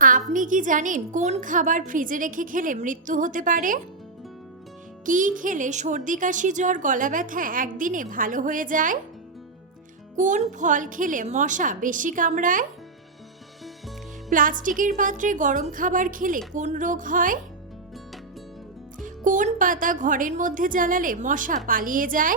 আপনি কি জানেন কোন খাবার ফ্রিজে রেখে খেলে মৃত্যু হতে পারে? কি খেলে সর্দি, কাশি, জ্বর, গলা ব্যথা একদিনে ভালো হয়ে যায়? কোন ফল খেলে মশা বেশি কামড়ায়? প্লাস্টিকের পাত্রে গরম খাবার খেলে কোন রোগ হয়? কোন পাতা ঘরের মধ্যে জ্বালালে মশা পালিয়ে যায়?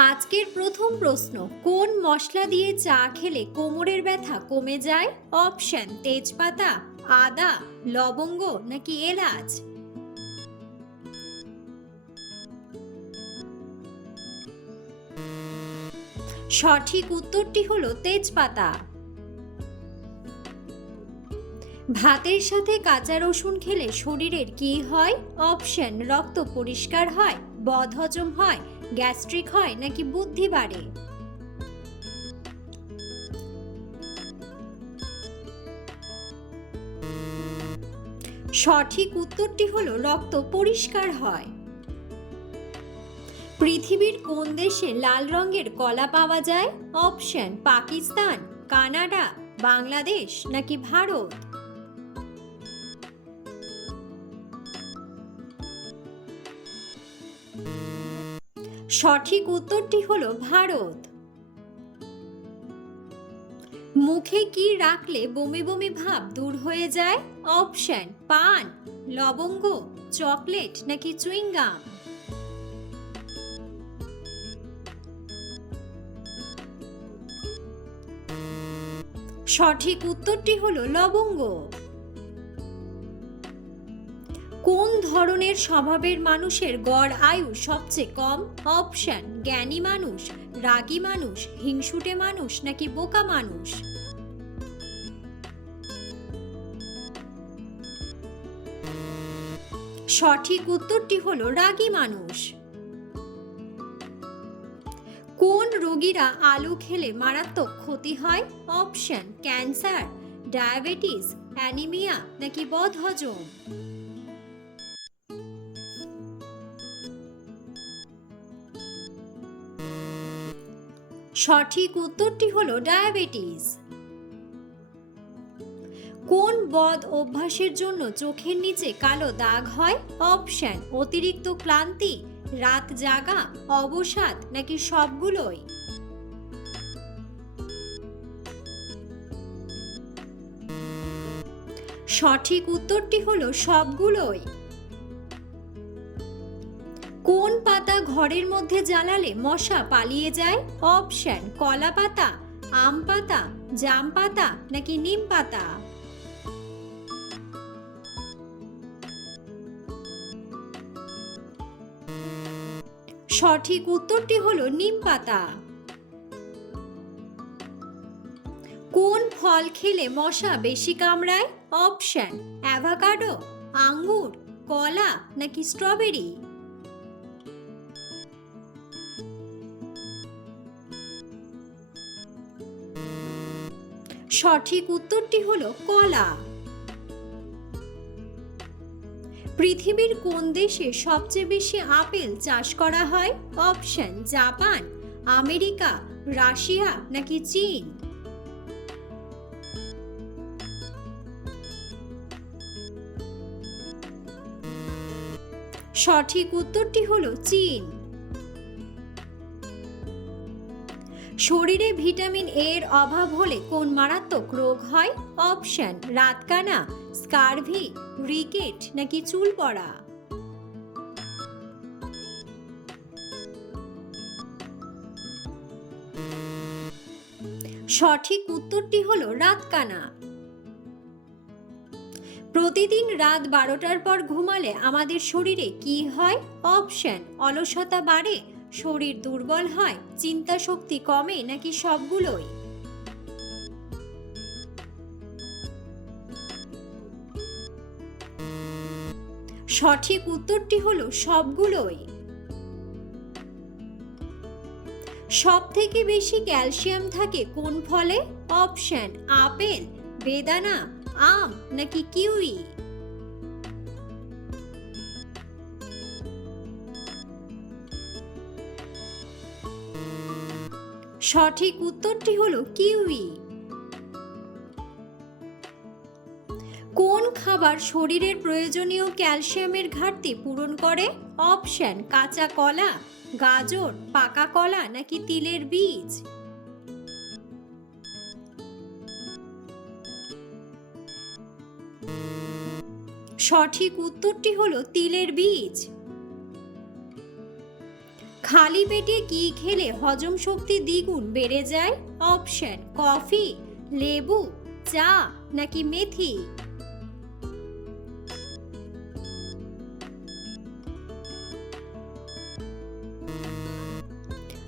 আজকের প্রথম প্রশ্ন, কোন মশলা দিয়ে চা খেলে কোমরের ব্যথা কমে যায়? অপশন, তেজপাতা, আদা, লবঙ্গ নাকি এলাচ? সঠিক উত্তরটি হলো তেজপাতা। ভাতের সাথে কাঁচা রসুন খেলে শরীরের কি হয়? অপশন, রক্ত পরিষ্কার হয়, বদহজম হয় গ্যাস্ট্রিক হয় নাকি বুদ্ধি বাড়ে? সঠিক উত্তরটি হলো রক্ত পরিষ্কার হয়। পৃথিবীর কোন দেশে লাল রঙের কলা পাওয়া যায়? অপশন, পাকিস্তান, কানাডা, বাংলাদেশ নাকি ভারত? সঠিক উত্তরটি হলো ভারত। মুখে কি রাখলে বমি বমি ভাব দূর হয়ে যায়? অপশন, পান, লবঙ্গ, চকলেট নাকি চুইংগাম সঠিক উত্তরটি হলো লবঙ্গ। ধরনের স্বভাবের মানুষের গড় আয়ু সবচেয়ে কম। অপশন, জ্ঞানী মানুষ, রাগী মানুষ, হিংসুটে মানুষ নাকি বোকা মানুষ? সঠিক উত্তরটি হলো রাগী মানুষ। কোন রোগীরা আলু খেলে মারাত্মক ক্ষতি হয়? অপশন, ক্যান্সার, ডায়াবেটিস, অ্যানিমিয়া নাকি বদহজম? সঠিক উত্তরটি হলো ডায়াবেটিস। কোন বদ অভ্যাসের জন্য চোখের নিচে কালো দাগ হয়? অপশন, অতিরিক্ত ক্লান্তি, রাত জাগা, অবসাদ নাকি সবগুলোই? সঠিক উত্তরটি হলো সবগুলোই। কোন পাতা ঘরের মধ্যে জ্বালালে মশা পালিয়ে যায়? অপশন, কলা পাতা, আম পাতা, জাম পাতা নাকি নিম পাতা? সঠিক উত্তরটি হলো নিম পাতা। কোন ফল খেলে মশা বেশি কামড়ায়? অপশন, অ্যাভাকাডো, আঙ্গুর, কলা নাকি স্ট্রবেরি? সঠিক উত্তরটি হলো কলা। পৃথিবীর কোন দেশে সবচেয়ে বেশি আপেল চাষ করা হয়? অপশন, জাপান, আমেরিকা, রাশিয়া নাকি চীন? সঠিক উত্তরটি হলো চীন। শরীরে ভিটামিন এর অভাব হলে কোন মারাত্মক রোগ হয়? অপশন, রাতকানা, স্কারভি, রিকেট নাকি চুল পড়া? সঠিক উত্তরটি হলো রাতকানা। প্রতিদিন রাত বারোটার পর ঘুমালে আমাদের শরীরে কি হয়? অপশন, অলসতা বাড়ে শরীর দুর্বল হয় চিন্তা শক্তি কমে নাকি সবগুলোই? সঠিক উত্তরটি হলো সবগুলোই। সব থেকে বেশি ক্যালসিয়াম থাকে কোন ফলে? অপশন, আপেল, বেদানা, আম নাকি কিউই? সঠিক উত্তরটি হলো কিউই। কোন খাবার শরীরের প্রয়োজনীয় ক্যালসিয়ামের ঘাটতি পূরণ করে? অপশন, কাঁচা কলা, গাজর, পাকা কলা নাকি তিলের বীজ? সঠিক উত্তরটি হলো তিলের বীজ। খালি পেটে কি খেলে হজম শক্তি দ্বিগুণ বেড়ে যায়? অপশন, কফি, লেবু, চা নাকি মেথি?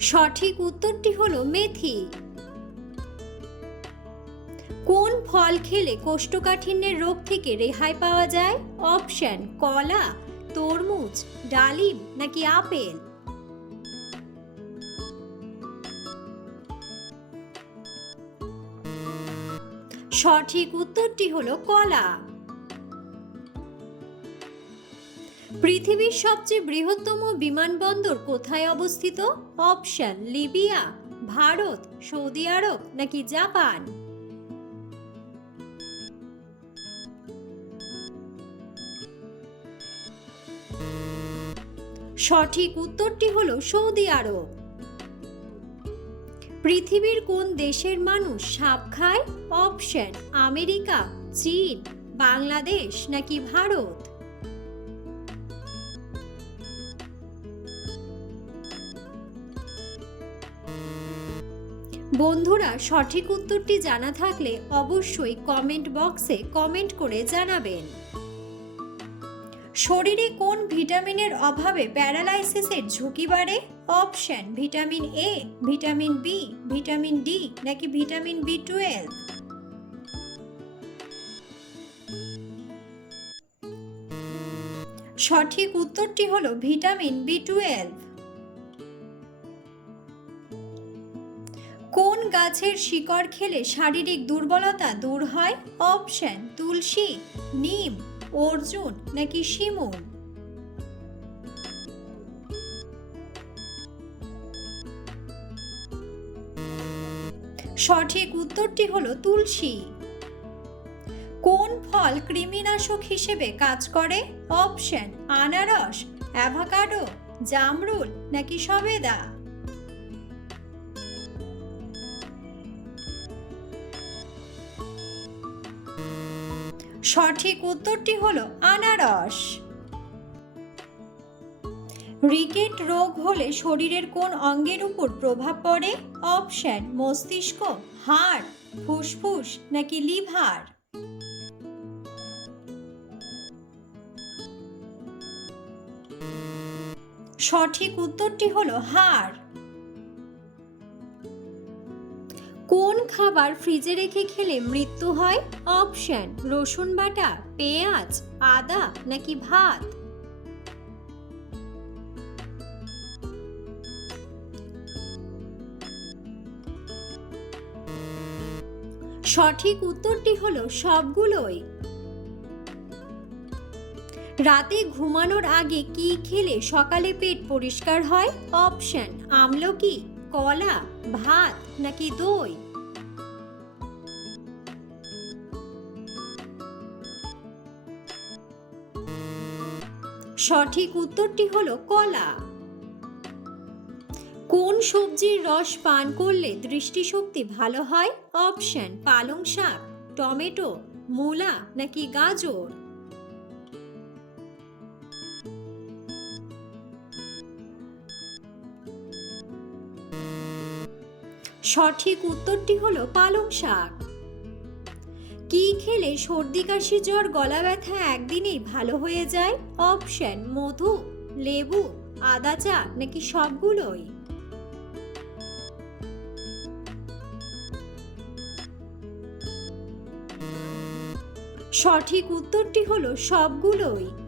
সঠিক উত্তরটি হলো মেথি। কোন ফল খেলে কোষ্ঠকাঠিন্যের রোগ থেকে রেহাই পাওয়া যায়? অপশন, কলা, তরমুজ, ডালিম নাকি আপেল? সঠিক উত্তরটি হলো কলা। পৃথিবীর সবচেয়ে বৃহত্তম বিমানবন্দর কোথায় অবস্থিত? Option, Libya, Bharat, Saudi Arab নাকি জাপান? সঠিক উত্তরটি হলো সৌদি আরব। পৃথিবীর কোন দেশের মানুষ সাপ খায়? অপশন, আমেরিকা, চীন, বাংলাদেশ নাকি ভারত? বন্ধুরা, সঠিক উত্তরটি জানা থাকলে অবশ্যই কমেন্ট বক্সে কমেন্ট করে জানাবেন। শরীরে কোন ভিটামিনের অভাবে প্যারালাইসিসের ঝুঁকি বাড়ে? Option, vitamin A vitamin B vitamin D নাকি ভিটামিন বি টুয়েলভ সঠিক উত্তরটি হলো ভিটামিন বি টুয়েলভ কোন গাছের শিকড় খেলে শারীরিক দুর্বলতা দূর হয়? অপশন, তুলসী, নিম। অর্জুন নাকি শিমুল? সঠিক উত্তরটি হলো তুলসী। কোন ফল কৃমিনাশক হিসেবে কাজ করে? অপশন, আনারস, অ্যাভাকাডো, জামরুল নাকি সবেদা? সঠিক উত্তরটি হলো আনারস। রিকেট রোগ হলে শরীরের কোন অঙ্গের উপর প্রভাব পড়ে? অপশন, মস্তিষ্ক, হাড়, ফুসফুস নাকি লিভার? সঠিক উত্তরটি হলো হাড়। খাবার ফ্রিজে রেখে খেলে মৃত্যু হয় অপশন, রসুন বাটা, পেঁয়াজ, আদা নাকি ভাত? সঠিক উত্তরটি হলো সবগুলোই। রাতে ঘুমানোর আগে কি খেলে সকালে পেট পরিষ্কার হয়? অপশন, আমলকি, কলা, ভাত নাকি দই? সঠিক উত্তরটি হলো কলা। কোন সবজির রস পান করলে দৃষ্টিশক্তি ভালো হয়? অপশন, পালং শাক, টমেটো, মূলা নাকি গাজর? সঠিক উত্তরটি হলো পালং শাক। কি খেলে সর্দি, কাশি, জ্বর, গলা ব্যথা একদিনেই ভালো হয়ে যায়। অপশন মধু, লেবু, আদা চা নাকি সবগুলোই? সঠিক উত্তরটি হলো সবগুলোই।